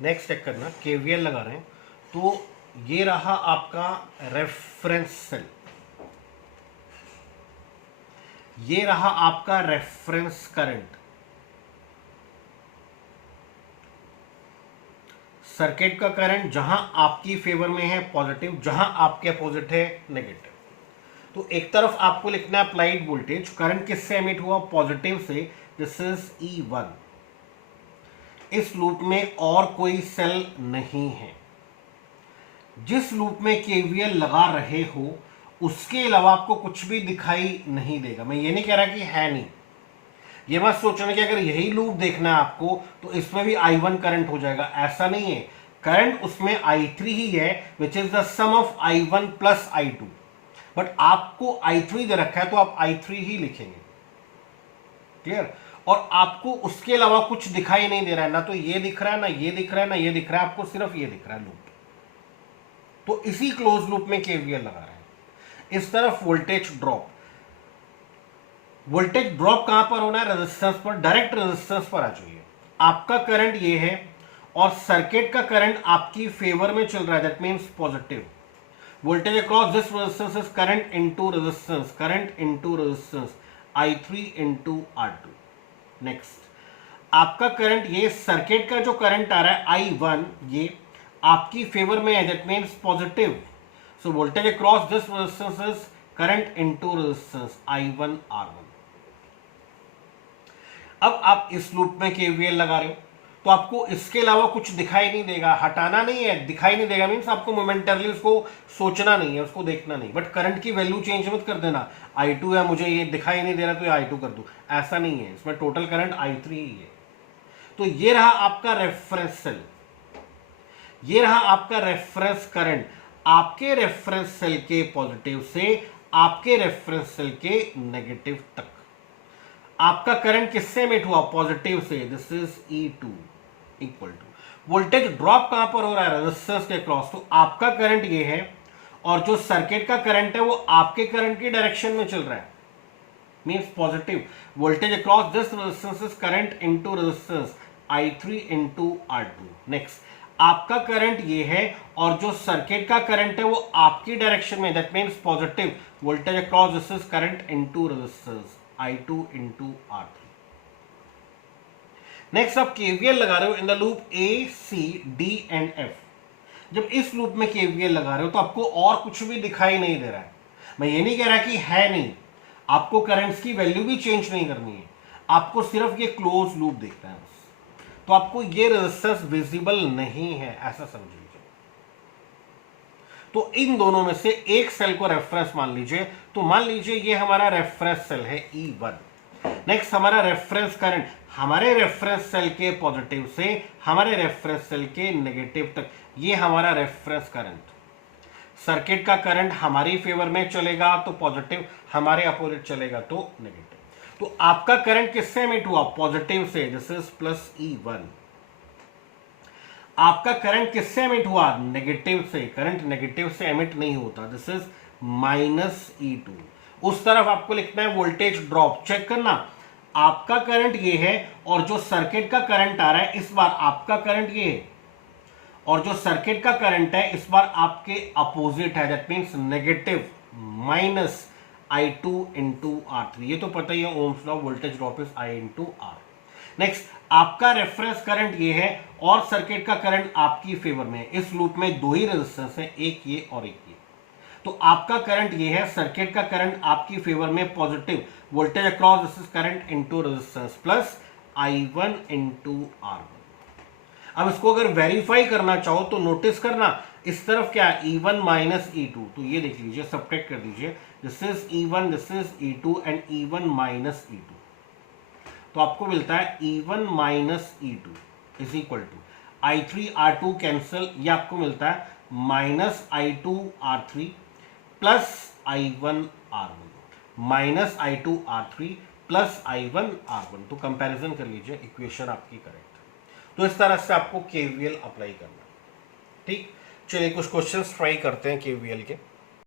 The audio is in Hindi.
नेक्स्ट चेक करना, केवीएल लगा रहे हैं तो ये रहा आपका रेफरेंस सेल, ये रहा आपका रेफरेंस करंट, सर्किट का करंट जहां आपकी फेवर में है पॉजिटिव, जहां आपके अपोजिट है नेगेटिव। तो एक तरफ आपको लिखना है अप्लाइड वोल्टेज, करंट किससे एमिट हुआ, पॉजिटिव से, दिस इज E1। इस लूप में और कोई सेल नहीं है। जिस लूप में केवीएल लगा रहे हो उसके अलावा आपको कुछ भी दिखाई नहीं देगा। मैं ये नहीं कह रहा कि है नहीं, ये मत सोचना कि अगर यही लूप देखना है आपको तो इसमें भी I1 करंट हो जाएगा, ऐसा नहीं है। करंट उसमें I3 ही है, which is the sum of I1 plus I2, but आपको I3 दे रखा है तो आप I3 ही लिखेंगे, क्लियर। और आपको उसके अलावा कुछ दिखाई नहीं दे रहा है, ना तो ये दिख रहा है, ना ये दिख रहा है, ना ये दिख रहा है, आपको सिर्फ ये दिख रहा है लूप। तो इसी क्लोज लूप में केवीएल लगा रहे हैं। इस तरफ वोल्टेज ड्रॉप, वोल्टेज ड्रॉप कहां पर होना है, रेजिस्टेंस पर, डायरेक्ट रेजिस्टेंस पर आ जाइए। आपका करंट ये है और सर्किट का करंट आपकी फेवर में चल रहा है, that means positive. Voltage across this resistance is current into resistance, current into resistance, I3 into R2। Next आपका करंट, ये सर्किट का जो करंट आ रहा है I1, ये आपकी फेवर में है, that means positive. So voltage across this resistance is current into resistance, I1 R1। अब आप इस लूप में केवीएल लगा रहे हो तो आपको इसके अलावा कुछ दिखाई नहीं देगा, हटाना नहीं है, दिखाई नहीं देगा मीन्स आपको मोमेंटरली उसको सोचना नहीं है, उसको देखना नहीं। बट करंट की वैल्यू चेंज मत कर देना, I2 है, मुझे ये दिखाई नहीं दे रहा तो ये I2 कर दूं, ऐसा नहीं है। इसमें टोटल करंट I3 ही है। तो ये रहा आपका रेफरेंस सेल, ये रहा आपका रेफरेंस करंट, आपके रेफरेंस सेल के पॉजिटिव से आपके रेफरेंस सेल के नेगेटिव तक। आपका करंट किससे एमिट हुआ, पॉजिटिव से, this is E2 equal to voltage drop कहां पर हो रहा है, रेजिस्टेंस के क्रॉस। तो आपका करंट ये है और जो सर्किट का करंट है वो आपके करंट की डायरेक्शन में चल रहा है, means positive. Voltage across this resistance is current into resistance, I3 into R2। Next आपका करंट ये है और जो सर्किट का करंट है वो आपकी डायरेक्शन में, that means positive. Voltage across this is current into resistance, I2 into R3। Next आप केवीएल लगा रहे हो in the loop A, C, D and F। जब इस लूप में केवीएल लगा रहे हो तो आपको और कुछ भी दिखाई नहीं दे रहा है। मैं ये नहीं कह रहा कि है नहीं, आपको करंट्स की वैल्यू भी चेंज नहीं करनी है, आपको सिर्फ ये क्लोज लूप देखना है बस। तो आपको ये रेजिस्टेंस विजिबल नहीं है, ऐसा समझ लीजिए। तो इन दोनों में से एक सेल को रेफरेंस मान लीजिए। तो मान लीजिए ये हमारा रेफरेंस सेल है E1। नेक्स्ट हमारा रेफरेंस करंट हमारे रेफरेंस सेल के पॉजिटिव से हमारे रेफरेंस सेल के नेगेटिव तक, ये हमारा रेफरेंस करंट। सर्किट का करंट हमारी फेवर में चलेगा तो पॉजिटिव, हमारे अपोजिट चलेगा तो नेगेटिव। तो आपका करंट किससे एमिट हुआ, पॉजिटिव से, दिस इज प्लस E1। आपका करंट किससे एमिट हुआ, नेगेटिव से। करंट नेगेटिव से एमिट नहीं होता, दिस इज माइनस E2। उस तरफ आपको लिखना है वोल्टेज ड्रॉप, चेक करना आपका करंट ये है और जो सर्किट का करंट आ रहा है इस बार आपका करंट ये है और जो सर्किट का करंट है इस बार आपके अपोजिट है, that means negative, minus I2 into R3। ये तो पता ही है, Ohm's law, voltage drop is I into R। Next आपका रेफरेंस करंट ये है और सर्किट का करंट आपकी फेवर में है। इस लूप में दो ही रेजिस्टेंस है, एक ये और एक ये। तो आपका करंट ये है, सर्किट का करंट आपकी फेवर में positive, voltage across this is current into resistance plus I1 into R1। अब इसको अगर वेरीफाई करना चाहो तो नोटिस करना इस तरफ क्या है, E1 माइनस E2। तो ये देख लीजिए, सब्ट्रैक्ट कर दीजिए, this is E1, this is E2 and E1 minus E2। तो आपको मिलता है E1 minus E2 is equal to I3 R2 cancel, ये आपको मिलता है minus I2 R3 plus I1 R1, minus I2 R3 plus I1 R1। तो कंपैरिजन कर लीजिए, इक्वेशन आपकी करेक्ट। तो इस तरह से आपको केवीएल अप्लाई करना, ठीक। चलिए कुछ क्वेश्चंस ट्राई करते हैं केवीएल के।